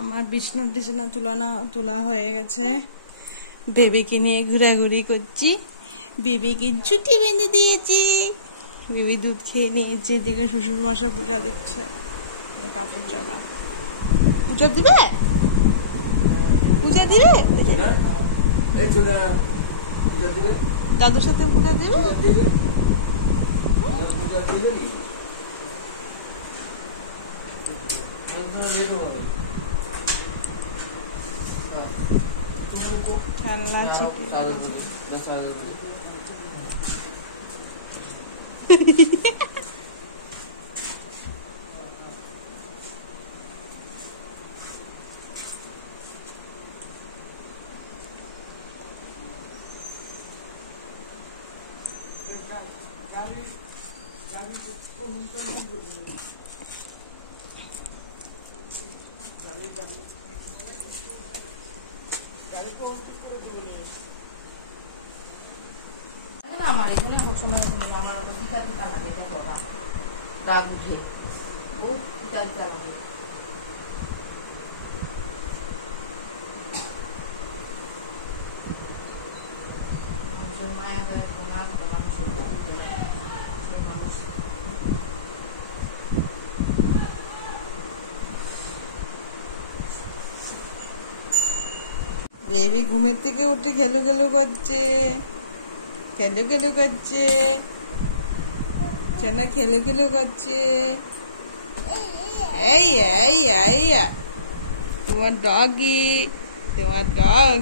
আমার বিছানা টিছানা তোলা হয়ে গেছে। বেবিকে নিয়ে ঘোরাঘুরি করছি। বেবিকে জুটি বেঁধে দিয়েছি। বেবি দুধ খেয়ে নিয়েছে। এদিকে শ্বশুর মশা পূজা দিচ্ছে। পূজা দিবে? পূজা দিবে? দাদুর সাথে পূজা দিবে? আমার এখানে সবসময় আমার পিঠা পিঠা লাগে, দেখো রাগ উঠে বহুত পিঠা পিঠা লাগে। বেবি ঘুমের থেকে উঠে খেলু খেলু করছে, খেলু খেলু করছে, চেনা খেলু খেলু করছে। এই এই এই তোমার ডগি, তোমার ডগ।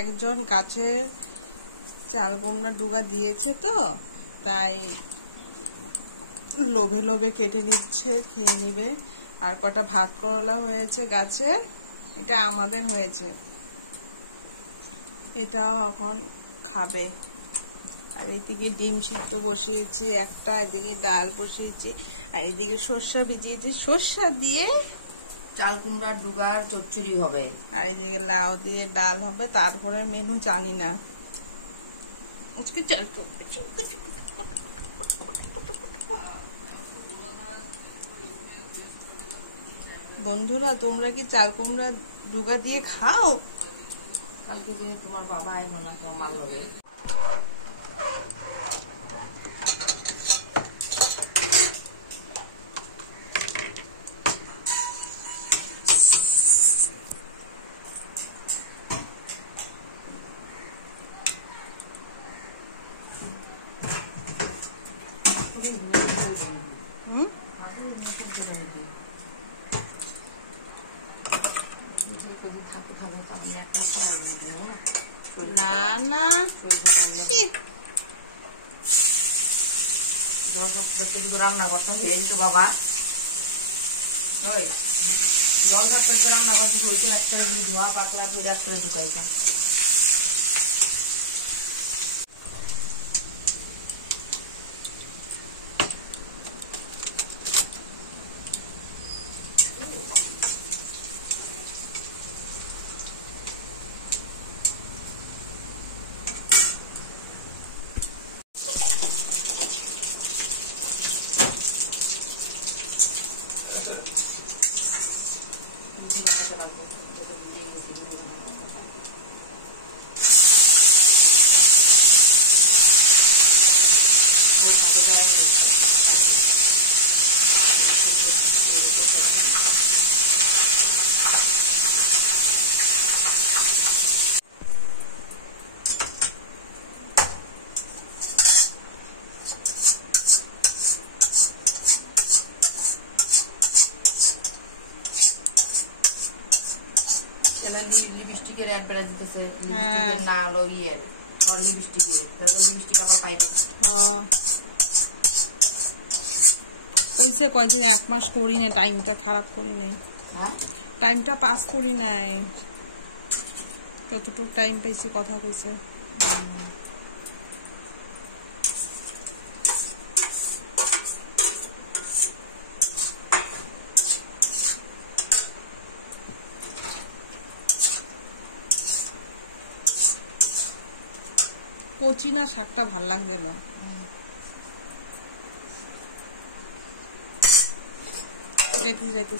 একজন গাছের চাল কুমড়া ডুগা দিয়েছে, তো তাই লোভে লোভে কেটে নিচ্ছে, খেয়ে নিবে। আর কটা ভাত করলা হয়েছে গাছে, এটা আমাদের হয়েছে, এটাও এখন খাবে। আর এদিকে ডিম সিদ্ধ বসিয়েছি একটা, এদিকে ডাল বসিয়েছি, আর এদিকে সর্ষা ভিজিয়েছি, সর্ষা দিয়ে চাল কুমড়ার ডুগার চচ্চড়ি হবে। আর এদিকে লাউ দিয়ে ডাল হবে। তারপরে মেনু জানি না। বন্ধুরা, তোমরা কি চাল কুমড়া ডুগা দিয়ে খাও? কালকে যে তোমার বাবা মনে হয় মাল হবে। রান্না করতে হয়েছে বাবা, জল থাকতে রান্না করতে হয়েছে। একটা ধোয়া পাতলা করে একটা ঢুকাইতাম। ছেলে লিপস্টিকের অ্যাড বেড়া দিতেছে, লিপস্টিকের না হলো ইয়ের আর লিপস্টিকের, লিপস্টিক আবার পাইবে কইছে কয়দিন 1 মাস করি না, টাইমটা খারাপ করি নাই, হ্যাঁ টাইমটা পাস করি নাই, কতটুকু টাইম পাইছি কথা কইছে। কচি না শাকটা ভাল লাগবে না, যেতে